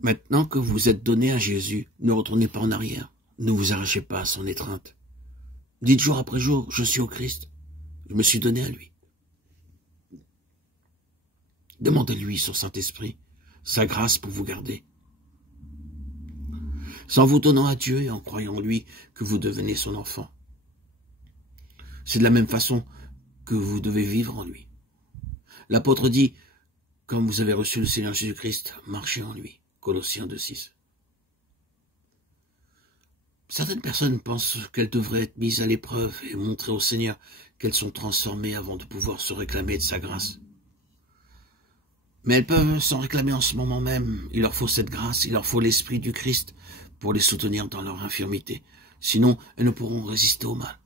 Maintenant que vous êtes donné à Jésus, ne retournez pas en arrière. Ne vous arrachez pas à son étreinte. Dites jour après jour, je suis au Christ. Je me suis donné à lui. Demandez-lui son Saint-Esprit, sa grâce pour vous garder. C'est en vous donnant à Dieu et en croyant en lui que vous devenez son enfant. C'est de la même façon que vous devez vivre en lui. L'apôtre dit, comme vous avez reçu le Seigneur Jésus-Christ, marchez en lui. Colossiens 2,6. Certaines personnes pensent qu'elles devraient être mises à l'épreuve et montrer au Seigneur qu'elles sont transformées avant de pouvoir se réclamer de sa grâce. Mais elles peuvent s'en réclamer en ce moment même. Il leur faut cette grâce, il leur faut l'Esprit du Christ pour les soutenir dans leur infirmité. Sinon, elles ne pourront résister au mal.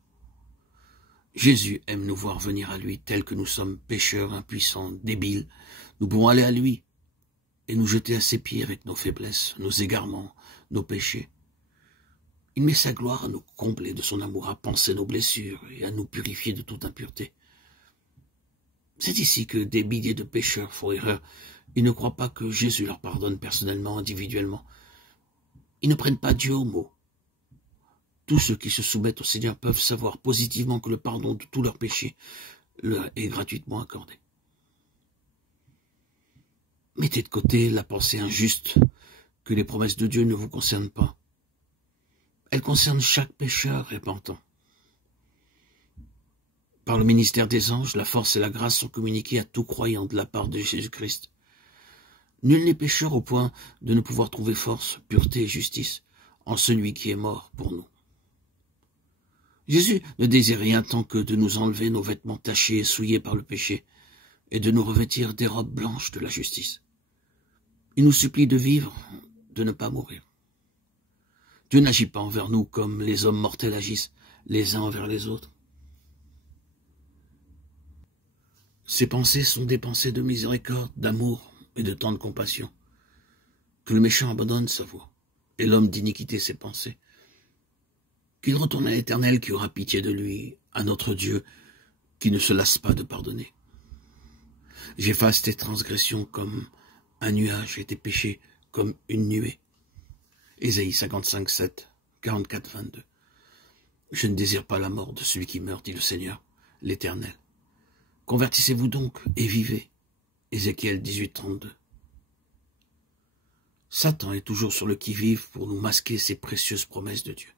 Jésus aime nous voir venir à lui tels que nous sommes pécheurs, impuissants, débiles. Nous pouvons aller à lui et nous jeter à ses pieds avec nos faiblesses, nos égarements, nos péchés. Il met sa gloire à nous combler de son amour, à panser nos blessures et à nous purifier de toute impureté. C'est ici que des milliers de pécheurs font erreur. Ils ne croient pas que Jésus leur pardonne personnellement, individuellement. Ils ne prennent pas Dieu au mot. Tous ceux qui se soumettent au Seigneur peuvent savoir positivement que le pardon de tous leurs péchés leur est gratuitement accordé. Mettez de côté la pensée injuste que les promesses de Dieu ne vous concernent pas. Elles concernent chaque pécheur repentant. Par le ministère des anges, la force et la grâce sont communiquées à tout croyant de la part de Jésus-Christ. Nul n'est pécheur au point de ne pouvoir trouver force, pureté et justice en celui qui est mort pour nous. Jésus ne désire rien tant que de nous enlever nos vêtements tachés et souillés par le péché et de nous revêtir des robes blanches de la justice. Il nous supplie de vivre, de ne pas mourir. Dieu n'agit pas envers nous comme les hommes mortels agissent les uns envers les autres. Ses pensées sont des pensées de miséricorde, d'amour et de tendre compassion. Que le méchant abandonne sa voie, et l'homme d'iniquité ses pensées. Qu'il retourne à l'Éternel qui aura pitié de lui, à notre Dieu qui ne se lasse pas de pardonner. J'efface tes transgressions comme un nuage et tes péchés comme une nuée. Ésaïe 55, 7, 44, 22. Je ne désire pas la mort de celui qui meurt, dit le Seigneur, l'Éternel. Convertissez-vous donc et vivez. Ézéchiel 18, 32. Satan est toujours sur le qui-vive pour nous masquer ces précieuses promesses de Dieu.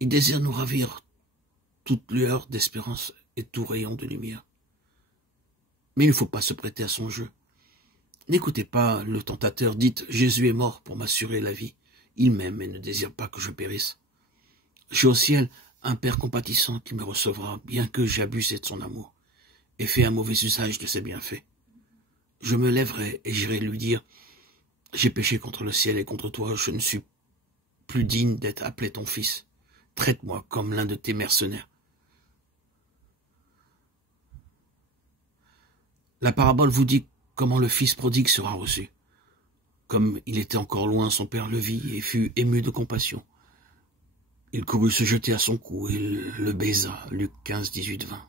Il désire nous ravir toute lueur d'espérance et tout rayon de lumière. Mais il ne faut pas se prêter à son jeu. N'écoutez pas le tentateur, dites « Jésus est mort pour m'assurer la vie. Il m'aime et ne désire pas que je périsse. J'ai au ciel un Père compatissant qui me recevra, bien que j'ai abusé de son amour et fait un mauvais usage de ses bienfaits. Je me lèverai et j'irai lui dire « J'ai péché contre le ciel et contre toi, je ne suis plus digne d'être appelé ton fils. Traite-moi comme l'un de tes mercenaires. » La parabole vous dit comment le fils prodigue sera reçu. Comme il était encore loin, son père le vit et fut ému de compassion. Il courut se jeter à son cou et le baisa. Luc 15, 18, 20.